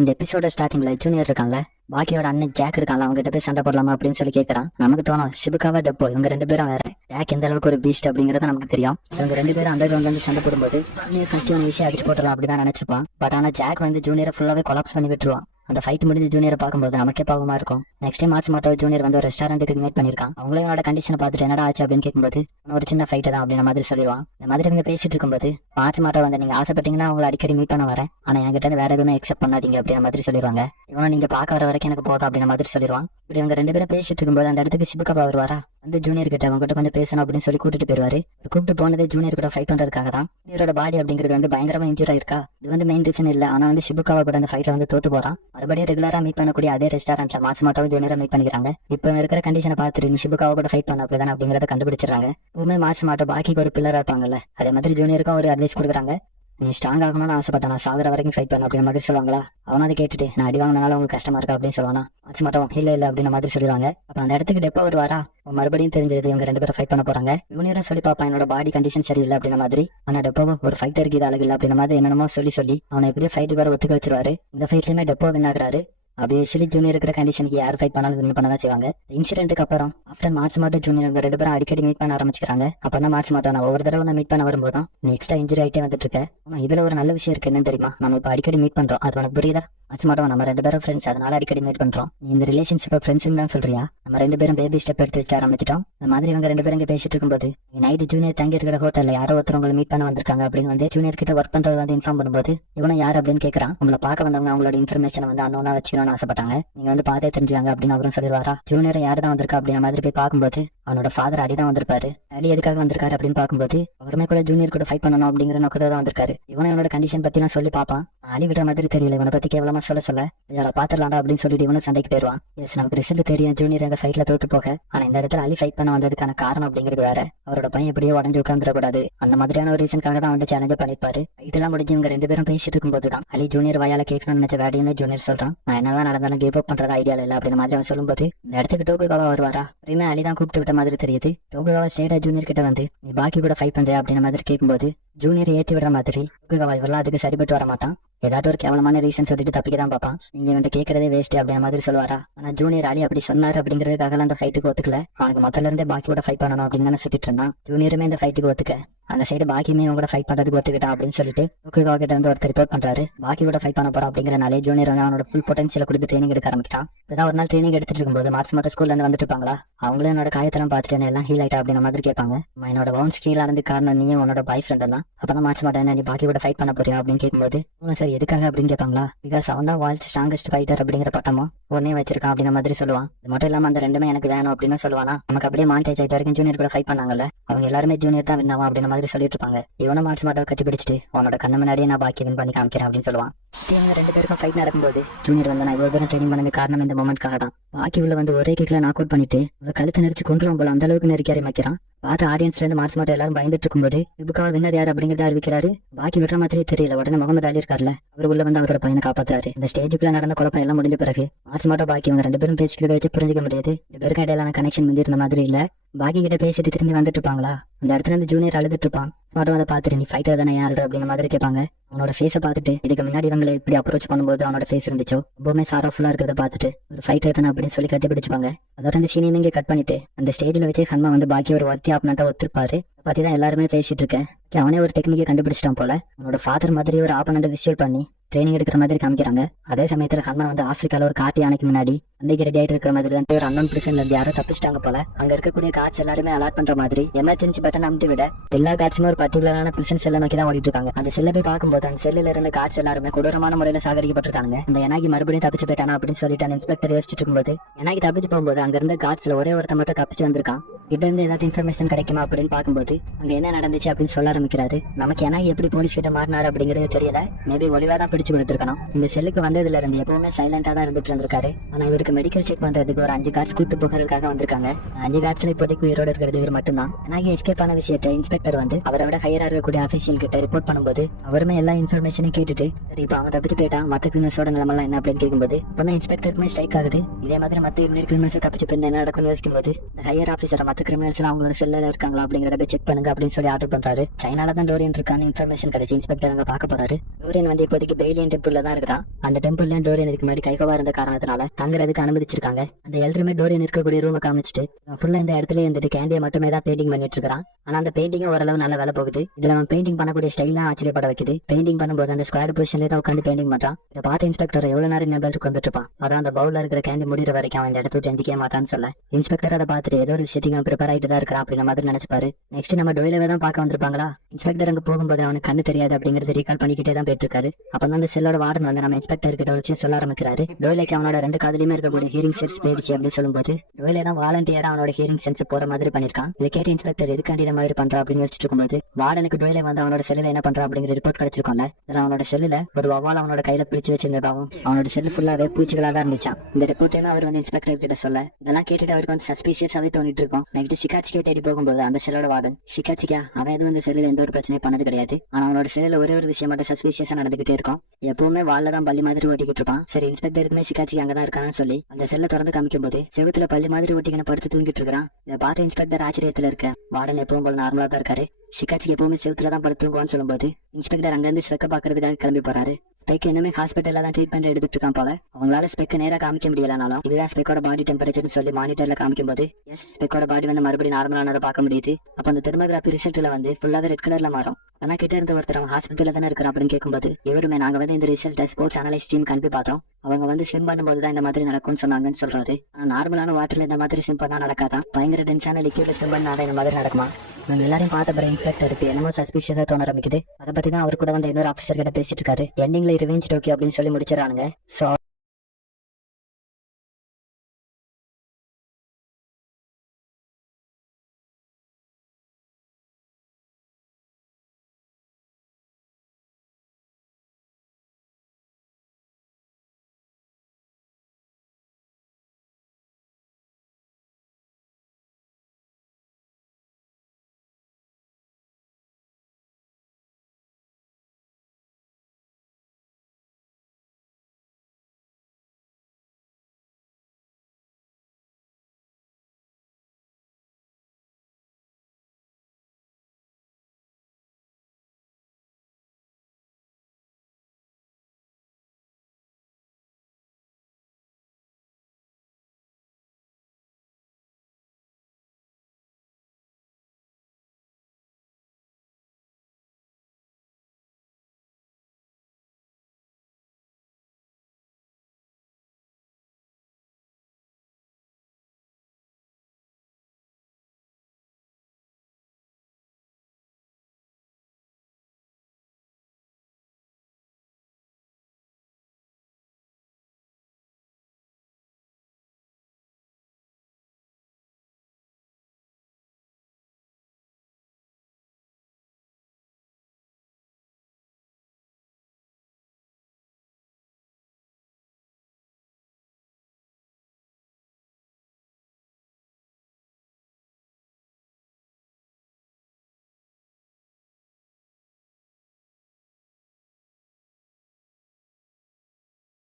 இந்த எபிசோட ஸ்டார்டிங்ல ஜூனியர் இருக்காங்க, பாக்கியோட அண்ணன் ஜாக் இருக்காங்க, அவங்க கிட்ட போய் சண்டை போடலாமா அப்படின்னு சொல்லி கேட்கறான். நமக்கு தோணும் ஷிபுகாவா டெப்போ இவங்க 2 பேரும் வேற. ஜாக் எந்த அளவுக்கு ஒரு பீஸ்ட் அப்படிங்கறது நமக்கு தெரியும். இவங்க 2 பேரும் அண்டர் கிரவுண்ட்ல இருந்து சண்டை போடும்போது ஜூனியர் ஃபர்ஸ்ட் ஈஸியா அடிச்சு போட்டலாம் அப்படிதான் நினைச்சிருப்பான். பட் ஆனா ஜாக் வந்து ஜூனியரை ஃபுல்லாவே கொலாப்ஸ் பண்ணி விட்டுருவான். அந்த ஃபைட் முடிஞ்சு ஜூனியரை பார்க்கும்போது நமக்கே பாவமா இருக்கும். நெக்ஸ்ட் டைம் மார்ச் மாட்டோ ஜூனியர் வந்து ஒரு ரெஸ்டாரண்ட்டுக்கு இன்வைட் பண்ணிருக்கான். அவங்களே அவனோட கண்டிஷனை பார்த்துட்டு என்னடா ஆச்சு அப்படின்னு கேட்கும்போது ஒரு சின்ன ஃபைட் தான் அப்படின்ற மாதிரி சொல்லிடுவான். இந்த மாதிரி இவங்க பேசிட்டு இருக்கும்போது மார்ச் மாட்டோ வந்து நீங்க ஆசைப்பட்டீங்கன்னா அவங்களை அடிக்கடி மீட் பண்ண வரேன், ஆனா என்கிட்ட வேற எதுவுமே எக்ஸெப்ட் பண்ணாதீங்க அப்படின்ற மாதிரி சொல்லிடுவாங்க. இவனை நீங்க பார்க்க வர வரைக்கும் எனக்கு போதும் அப்படின்ற மாதிரி சொல்லிடுவான். இப்படி இவங்க 2 பேரும் பேசிட்டு இருக்கும்போது அந்த இடத்துக்கு ஷிபுகாவா வருவாரா, வந்து ஜூனியர் கிட்ட அவங்க கிட்ட கொஞ்சம் பேசணும் அப்படின்னு சொல்லி கூட்டிட்டு போயிருவாரு. கூப்பிட்டு போனதே ஜூனியர் கூட ஃபைட் பண்றதுக்காக தான். இவரோட பாடி அப்படிங்கிறது வந்து பயங்கரமா இன்ஜூர் ஆயிருக்கா. இது வந்து மெயின் ரீசன் இல்ல, ஆனா வந்து ஷிபுகாவா கூட அந்த ஃபைட்ல வந்து தோத்து போறான். மறுபடியும் ரெகுலரா மீட் பண்ணக்கூடிய அதே ரெஸ்டாரண்ட்ல மார்ச் மாட்டோவும் ஜூனியரை மீட் பண்ணிக்கிறாங்க. இப்போ இருக்கிற கண்டிஷனை பார்த்துட்டு நீ ஷிபுகாவா கூட ஃபைட் பண்ண அப்படிதான் அப்படிங்கறத கண்டுபிடிச்சிடறாங்க. எப்பவுமே மார்ச் மாட்டோ பாக்கிக்கு ஒரு பில்லரா இருப்பாங்கல்ல, அதே மாதிரி ஜூனியருக்கும் ஒரு அட்வைஸ் கொடுக்குறாங்க. நீ ஸ்ட்ராங் ஆகணும்னு ஆசைப்பட்டேன், நான் சாகுற வரைக்கும் ஃபைட் பண்ண அப்படின்ற மாதிரி சொல்லுவாங்களா. அவனை அதை கேட்டுட்டு நான் அடி வாங்கினால உங்களுக்கு கஷ்டமா இருக்கா அப்படின்னு சொல்லுவானா. மார்ச் மாட்டோம் இல்ல அப்படின்ற மாதிரி சொல்லிடுவாங்க. அப்ப அந்த இடத்துக்கு டெப்போ வருவாரா, மறுபடியும் தெரிஞ்சது இவங்க 2 பேரும் ஃபைட் பண்ண போறாங்க. ஜூனியரா சொல்லி பாப்பா என்னோட பாடி கண்டிஷன் சரியில்லை அப்படின்ற மாதிரி. ஆனா டெப்போ ஒரு ஃபைட்டருக்கு இது அழகு இல்லை அப்படின்ற மாதிரி என்னென்னமோ சொல்லி அவனை எப்படியோ ஃபைட்டுக்கு வர ஒத்துக்க வச்சிருவாரு. இந்த ஃபைட்லயுமே டெப்போ வின் ஆகுறாரு. அப்படியே சிலி ஜூனியர் இருக்கிற கண்டிஷனுக்கு யார் ஃபைட் பண்ணாலும் வின் பண்ணதான் செய்வாங்க. இன்சிடென்ட்டுக்கு அப்புறம் ஆஃப்டர் மார்ச் மாட்டோ ஜூனியர் 2 பேரும் அடிக்கடி மீட் பண்ண ஆரம்பிச்சுக்கிறாங்க. அப்பதான் மார்ச் மாட்டோ நான் ஒவ்வொரு தடவை நான் மீட் பண்ண வரும்போதும் நீ எக்ஸ்ட்ரா இன்ஜுரி ஆகிட்டே வந்துட்டு இருக்க. ஆனா இதுல ஒரு நல்ல விஷயம் இருக்கு, என்னன்னு தெரியுமா, நம்ம இப்ப அடிக்கடி மீட் பண்றோம், அது உனக்கு புரியுதா? மார்ச் மாட்டோ நம்ம 2 பேரும் ஃப்ரெண்ட்ஸ், அதனால அடிக்கடி மீட் பண்றோம். நீ இந்த ரிலேஷன்ஷிப் ஃப்ரெண்ட்ஸ் தான் சொல்றியா? நம்ம 2 பேரும் பேபி ஸ்டெப் எடுத்து வைக்க ஆரம்பிச்சிட்டோம். இந்த மாதிரி இவங்க 2 பேரும் இங்க பேசிட்டு இருக்கும்போது நைட்டு ஜூனியர் தங்கி இருக்கிற ஹோட்டல்ல யாரோ ஒருத்தர் உங்களை மீட் பண்ண வந்திருக்காங்க அப்படின்னு வந்து ஜூனியர் கிட்ட ஒர்க் பண்றவர் வந்து இன்ஃபார்ம் பண்ணும்போது இவனும் யார் அப்படின்னு கேட்கறான். உங்களை பார்க்க வந்தவங்க அவங்களோட இன்ஃபர்மேஷனை வந்து அன்னோனா வச்சுக்கணும்னு ஆசைப்பட்டாங்க, நீங்க வந்து பார்த்தே தெரிஞ்சுக்காங்க அப்படின்னு அவரும் சொல்லிடுவாரா. ஜூனியர் யார் தான் வந்திருக்கா அப்படின்ற மாதிரி போய் பார்க்கும்போது அவனோட ஃபாதர் அடி தான் வந்திருப்பாரு. அடி எதுக்காக வந்திருக்காரு அப்படின்னு பார்க்கும்போது அவருமே கூட ஜூனியர் கூட ஃபைட் பண்ணணும் அப்படிங்கிற நோக்கத்தை தான் வந்திருக்காரு. இவனை இவனோட கண்டிஷன் பத்தி நான் சொல்லி பார்ப்பான். அடி விடுற மாதிரி தெரியல, இவனை பத்தி கேவலமா சொல்ல இதை பாத்துடலாம்டா அப்படின்னு சொல்லிட்டு இவனும் சண்டைக்கு போயிருவான். எஸ், நமக்கு ரிசல்ட் தெரியும் ஜூனியர் அந்த ஃபைட்ல தோத்து போக. ஆனா இந்த இடத்துல அலி ஃபைட் பண்ண வந்ததுக்கான காரணம் அப்படிங்கிறது வேற. அவரோட பையன் எப்படியோ உடஞ்சு உட்காந்துடக்கூடாது, அந்த மாதிரியான ஒரு ரீசனுக்காக தான் வந்து சேலஞ்ச் பண்ணிருப்பாரு. இதெல்லாம் முடிஞ்சு இவங்க 2 பேரும் பேசிட்டு இருக்கும்போது தான் அலி ஜூனியர் வாயால கேட்கணும்னு நினைச்ச வேடியுமே ஜூனியர் சொல்றான். நான் என்னதான் நடந்தாலும் கேப் அப் பண்றது ஐடியா இல்ல அப்படின்னு மாதிரி அவன் சொல்லும்போது இந்த இடத்துக்கு டோகுகாவா வருவாரா. அப்படியுமே அலி தான் கூப்பிட்டு விட்ட மாதிரி தெரியுது. டோகுகாவா ஸ்டேட்டா ஜூனியர் கிட்ட வந்து நீ பாக்கி கூட ஃபைட் பண்றியா அப்படின்ற மாதிரி கேட்கும்போது ஜூனியர் ஏற்றி விடுற மாதிரி டோகுகாவா இவரெல்லாம் அதுக்கு சரிபட்டு வர மாட்டான். ஏதாட்டும் ஒரு கேவலமான ரீசன் சொல்லிட்டு தப்பிக்க தான் பார்ப்பான். நீங்க வந்து கேட்கறதே வேஸ்ட் அப்படின்ற மாதிரி சொல்லுவாரா. ஆனா ஜூனியர் அலி அப்படி சொன்னாரு அப்படிங்கிறதுக்காக அந்த ஃபைட்டுக்கு ஒத்துக்கல. அவனுக்கு முதல்ல இருந்தே பாக்கியோட ஃபைட் பண்ணணும் அப்படின்னு தானே சுத்திட்டு இருந்தான். ஜூனியருமே இந்த ஃபைட்டுக்கு ஒத்துக்க அந்த சைடு பாக்கியுமே இவங்க ஃபைட் பண்றதுக்கு ஒத்துக்கிட்டான் அப்படின்னு சொல்லிட்டு டோகுகாவா கிட்ட வந்து ஒருத்தர் ரிப்போர்ட் பண்றாரு. பாக்கியோட ஃபைட் பண்ண போறோம் அப்படிங்கிறனாலே ஜூனியர் வந்து அவனோட ஃபுல் பொட்டன்ஷியலை கொடுத்து ட்ரைனிங் எடுக்க ஆரம்பிட்டான். இப்பதான் ஒரு நாள் ட்ரைனிங் எடுத்துட்டு இருக்கும்போது மார்ச் மாட்டோ ஸ்கூல்ல இருந்து வந்துட்டு இருப்பாங்களா. அவங்களும் என்னோட காயத்தெல்லாம் பார்த்துட்டு எல்லாம் ஹீல் ஆயிட்டா அப்படின்ற மாதிரி கேட்பாங்க. என்னோட பவுன்ஸ் கீழே இருந்து காரணம் நீயும் உன்னோட பாய் ஃப்ரெண்ட் தான். அப்பதான் மார்ச் மாட்டோ நீ பாக்கி கூட ஃபைட் பண்ண போறியா அப்படின்னு கேட்கும்போது சார் எதுக்காக அப்படின்னு கேட்பாங்களா. பிகாஸ் அவன் தான் வேர்ல்ட்ஸ் ஸ்ட்ராங்கஸ்ட் ஃபைட்டர் அப்படிங்கிற பட்டமும் உடனே வச்சிருக்கான் அப்படின்ற மாதிரி சொல்லுவான். இது மட்டும் இல்லாம அந்த 2மே எனக்கு வேணும் அப்படின்னு சொல்லுவானா. நமக்கு அப்படியே மாண்டேஜ் ஆயிட்டு வரைக்கும் ஜூனியர் கூட ஃபைட் பண்ணாங்கல்ல, அவங்க எல்லாருமே ஜூனியர் தான் வின் ஆகும் அப்படின்ற மாதிரி சொல்லிட்டு இருப்பாங்க. இவனை மார்ச் மாட்டோ கட்டி பிடிச்சிட்டு உன்னோட கண்ணு முன்னாடியே நான் பாக்கி வின் பண்ணி காமிக்கிறேன் அப்படின்னு சொல்லுவான். இவங்க 2 பேருக்கும் ஃபைட் நடக்கும்போது ஜூனியர் வந்து நான் இவ்வளவு தூரம் ட்ரைனிங் பண்ணது காரணம் இந்த மொமெண்ட்காக தான். பாக்கி உள்ள வந்து ஒரே கிக்ல நாக் அவுட் பண்ணிட்டு ஒரு கழுத்தை நெரிச்சு கொண்டுரும் போல அந்த அளவுக்கு நெருக்கி ஆரம்பிக்கிறான். பார்த்து ஆடியன்ஸ்ல இருந்து மார்ச் மாட்டோ எல்லாரும் பயந்துட்டு இருக்கும்போது ஷிபுகாவா வின்னர் யார் அப்படிங்கறத அறிவிக்கிறாரு. பாக்கி விடுற மாதிரியே தெரியல. உடனே முகமது அலி இருக்காருல்ல, அவர் உள்ள வந்து அவரோட பையனை காப்பாத்துறாரு. இந்த ஸ்டேஜுக்குள்ள நடந்த குழப்பம் எல்லாம் முடிஞ்ச பிறகு மார்ச் மாட்டோ பாக்கி இவங்க 2 பேரும் பேசிக்கிறத வச்சு புரிஞ்சுக்க முடியாது. 2 பேருக்கு இடையிலான கனெக்ஷன் வந்து இருந்த மாதிரி இல்ல. பாக்கி கிட்ட பேசிட்டு திரும்பி வந்துட்டு இருப்பாங்களா, அந்த இடத்துல இருந்து ஜூனியர் அழுதுட்டு இருப்பான். மாட்டோ அதை பார்த்துட்டு நீ ஃபைட்டர் தானே யாரு அப்படிங்கிற மாதிரி கேட்பாங்க. அவனோட ஃபேஸை பார்த்துட்டு இதுக்கு முன்னாடி இவங்களை இப்படி அப்ரோச் பண்ணும்போது அவனோட ஃபேஸ் இருந்துச்சோ எப்பவுமே சாராஃபுல்லா இருக்கிறத பார்த்துட்டு ஒரு ஃபைட்டர் தானே அப்படின்னு சொல்லி கட்டிப்பிடிச்சுப்பாங்க. அதோட அந்த சீனையும் இங்கே கட் பண்ணிட்டு அந்த ஸ்டேஜ்ல வச்சு ஹன்மா வந்து பாக்கி ஒரு வர்த்தி ஆப்னட்டா ஒத்துருப்பாரு. பத்தி தான் எல்லாருமே பேசிட்டு இருக்கேன். அவனே ஒரு டெக்னிக்கை கண்டுபிடிச்சிட்டான் போல. அவனோட ஃபாதர் மாதிரி ஒரு ஆப்பனண்ட விஷுவல் பண்ணி ட்ரைனிங் எடுக்கிற மாதிரி காமிக்கிறாங்க. அதே சமயத்துல ஹன்மா வந்து ஆப்பிரிக்கால ஒரு காட்டு யானைக்கு முன்னாடி அன்னைக்கு ரெடி ஆயிட்டு இருக்கிற மாதிரி தான் ஒரு அன்னோன் பிரிசன்ல இருந்து யாரோ தப்பிச்சிட்டாங்க போல. அங்க இருக்கக்கூடிய கார்ட்ஸ் எல்லாருமே அலாட் பண்ற மாதிரி எமர்ஜென்சி பட்டன் அமுத்தி விட எல்லா கார்ட்ஸுமே ஒரு பர்டிகுலரான பிரிசன் செல்ல நோக்கி தான் ஓடிட்டு இருக்காங்க. அந்த செல்ல போய் பார்க்கும்போது அந்த செல்லில் இருந்த கார்ட்ஸ் எல்லாருமே கொடூரமான முறையில சாகரிக்கப்பட்டிருக்காங்க. இந்த எனாகி மறுபடியும் தப்பிச்சு போயிட்டானா அப்படின்னு சொல்லிட்டு அந்த இன்ஸ்பெக்டர் யோசிச்சுட்டு இருக்கும்போது எனாகி தப்பிச்சு போகும்போது அங்க இருந்த கார்ட்ஸ்ல ஒரே ஒருத்த மட்டும் தப்பிச்சு வந்திருக்கான். கிட்ட இருந்து ஏதாவது இன்ஃபர்மேஷன் கிடைக்குமா அப்படின்னு பார்க்கும்போது அங்க என்ன நடந்துச்சு அப்படின்னு சொல்ல ஆரம்பிக்கிறாரு. நமக்கு எனாகி எப்படி போலீஸ் கிட்ட மாறினாரு அப்படிங்கிறது தெரியல. மேபி ஒளிவா தான் பிடிச்சு கொடுத்துருக்கணும். இந்த செல்லுக்கு வந்ததுல இருந்து எப்பவுமே சைலண்டா தான் இருந்துட்டு இருந்திருக்காரு. ஆனா இவருக்கு மெடிக்கல் செக் பண்றதுக்கு ஒரு 5 கார்ட்ஸ் கூட்டு போகிறதுக்காக வந்திருக்காங்க. 5 கார்ட்ஸ்ல இப்போதைக்கு உயிரோட இருக்கிறது இவர் மட்டும்தான். எனாகி எஸ்கேப் ஆன விஷயத்தை இன்ஸ்பெக்டர் வந்து அவரை விட ஹையரா இருக்கக்கூடிய ஆபீஷியல் கிட்ட ரிப்போர்ட் பண்ணும்போது அவருமே எல்லா இன்ஃபர்மேஷனையும் கேட்டுட்டு சரி இப்ப அவன் தப்பிச்சு போயிட்டான், மத்த கிரிமினல்ஸோட நிலமெல்லாம் என்ன அப்படின்னு கேட்கும்போது இப்ப இன்ஸ்பெக்டருக்குமே ஸ்ட்ரைக் ஆகுது. இதே மாதிரி மத்த இன்னொரு கிரிமினல்ஸ் தப்பிச்சு போய் என்ன நடக்கும்னு யோசிக்கும் போது ஹையர் ஆபீசர் மத்த கிரிமினல்ஸ் அவங்களோட செல்ல இருக்காங்களா அப்படிங்கறத செக் பண்ணுங்க அப்படின்னு சொல்லி ஆர்டர் பண்றாரு. சைனால தான் டோரியன் இருக்கான இன்ஃபர்மேஷன் கிடைச்சு இன்ஸ்பெக்டர் அங்க பார்க்க போறாரு. டோரியன் வந்து இப்போதைக்கு பெயிலியன் டெம்பிள்ல தான் இருக்கிறான். அந்த டெம்பிள்ல டோரியன் இதுக்கு முன்னாடி கைகோவா இருந்த காரணத்தினால தங்குறதுக்கு அனுமதிச்சிருக்காங்க. அந்த எல்லாருமே டோரியன் இருக்கக்கூடிய ரூமை காமிச்சிட்டு ஃபுல்லா இந்த இடத்துல இருந்துட்டு கேண்டியை மட்டுமே தான் பெயிண்டிங் பண்ணிட்டு இருக்கான். ஆனா அந்த பெயிண்டிங் ஓரளவு நல்ல வேலை போகுது. இதுல அவன் பெயிண்டிங் பண்ணக்கூடிய ஸ்டைல் தான் ஆச்சரியப்பட வைக்குது. பெயிண்டிங் பண்ணும்போது அந்த ஸ்குவாட் பொசிஷன்ல தான் உட்காந்து பெயிண்டிங் பண்றான். இதை பார்த்த இன்ஸ்பெக்டர் எவ்வளவு நேரம் இந்த பேருக்கு வந்துட்டு இருப்பான். அதான் அந்த பவுல்ல இருக்கிற கேண்டி முடிகிற வரைக்கும் அவன் இந்த இடத்த விட்டு எந்திக்கவே மாட்டான்னு சொல்ல இன்ஸ்பெக்டர் அதை பார்த்துட்டு ஏதோ ஒரு விஷயத்துக்கு அவன் ப்ரிப்பேர் ஆகிட்டு தான் இருக்கிறான் அப்படிங்கிற மாதிரி நினைச்சுப்பாரு. நெக்ஸ்ட் நம்ம டொயிலவே தான் பார்க்க வந்திருப்பாங்களா. இன்ஸ்பெக்டர் அங்க போகும்போது அவனுக்கு கண்ணு தெரியாது அப்படிங்கறது ரீகால் பண்ணிக்கிட்டே தான் போயிட்டு இருக்காரு. அப்பதான் அந்த செல்லோட வார்டன் வந்து நம்ம இன்ஸ்பெக்டர் கிட்ட வச்சு சொல்ல ஆரம்பிக்கிறாரு. டொயிலைக்கு அவனோட 2 காதுலயுமே இருக்கக்கூடிய ஹியரிங் சென்ஸ் போயிடுச்சு அப்படின்னு சொல்லும்போது டொயிலே தான் வாலண்டியரா அவனோட ஹியரிங் சென்ஸ் போற மாதிரி பண்ணிருக்கான். இதை கேட்டு இன்ஸ்பெக்டர் எதுக்காண்டி இந்த மாதிரி பண்றா அப்படின்னு யோசிச்சுட்டு இருக்கும்போது வார்டனுக்கு டொயிலே வந்து அவனோட செல்லுல என்ன பண்றா அப்படிங்கிற ரிப்போர்ட் கிடைச்சிருக்கோம்ல. இதுல அவனோட செல்லுல ஒரு வவ்வால் அவனோட கையில பிடிச்சு வச்சிருந்ததாகவும் அவனோட செல்லு ஃபுல்லாவே பூச்சிகளா தான் இருந்துச்சான். இந்த ரிப்போர்ட் அவர் வந்து இன்ஸ்பெக்டர் கிட்ட சொல்ல இதெல்லாம் கேட்டுட்டு அவருக்கு வந்து சஸ்பீசியஸாவே தோணிட்டு இருக்கும். நெக்ஸ்ட் ஷிகாச்சிக்கே தேடி போகும்போது அந்த செல்லோட வார்டன் ஷிகாச்சிக்கா அவன் எதுவும் இந்த செல்லுல எந்த ஒரு பிரச்சனையும் பண்ணது கிடையாது. ஆனா அவனோட செல்லுல ஒரே ஒரு விஷயம் மட்டும் சஸ்பீசியஸா நடந்துகிட்டே இருக்கும். எப்பவுமே வால்ல தான் பள்ளி மாதிரி ஓட்டிக்கிட்டு இருப்பான். சரி இன்ஸ்பெக்டருக்குமே ஷிகாச்சி அங்கதான் இருக்கான்னு சொல்லி அந்த செல்லை திறந்து காமிக்கும் போது செவத்துல பள்ளி மாதிரி ஓட்டிக்கின படுத்து தூங்கிட்டு இருக்கான். இதை பார்த்த இன்ஸ்பெக்டர் ஆச்சரியத்துல இருக்க வார்டன் எப்பவும் போல நார்மலா தான் இருக்காரு. ஷிகாச்சி எப்பவுமே செவத்துல தான் படுத்து தூங்குவான்னு சொல்லும்போது இன்ஸ்பெக்டர் அங்க இருந்து ஸ்பெக்க பாக்குறதுக்காக கிளம்பி போறாரு. ஸ்பெக் இன்னுமே ஹாஸ்பிட்டல்ல தான் ட்ரீட்மெண்ட் எடுத்துட்டு இருக்கான் போல. அவங்களால ஸ்பெக் நேரா காமிக்க முடியலனாலும் இதுதான் ஸ்பெக்கோட பாடி டெம்பரேச்சர்னு சொல்லி மானிட்டர்ல காமிக்கும் போது ஸ்பெக்கோட பாடி வந்து மறுபடியும் நார்மலானதை பார்க்க முடியுது. அப்ப அந்த தெர்மோகிராஃபி ரிசல்ட்ல வந்து ஃபுல்லாவே ரெட் கலர்ல மாறும். ஆனா கிட்ட இருந்த ஒருத்தர் அவன் ஹாஸ்பிட்டல்ல தானே இருக்கிறான் அப்படின்னு கேட்கும்போது இவருமே நாங்க வந்து இந்த ரிசல்ட் ஸ்போர்ட்ஸ் அனலைஸ் டீம் அனுப்பி பார்த்தோம். அவங்க வந்து சிம் பண்ணும்போது தான் இந்த மாதிரி நடக்கும்னு சொன்னாங்கன்னு சொல்றாரு. ஆனா நார்மலான வாட்டர்ல இந்த மாதிரி சிம் பண்ணா நடக்காதான். பயங்கர டென்ஸான லிக்யூட்ல சிம் பண்ணாதான் இந்த மாதிரி நடக்குமா. இவங்க எல்லாரையும் பார்த்த பிறகு இன்ஸ்பெக்டருக்கு என்னமோ சஸ்பீஷியஸா தோண ஆரம்பிக்குது. அதை பத்தி தான் அவர் கூட வந்து இன்னொரு ஆஃபீஸர் கிட்ட பேசிட்டு இருக்காரு. எண்டிங்ல ரிவெஞ்ச் டோக்கியோ அப்படின்னு சொல்லி முடிச்சிடறானுங்க. சோ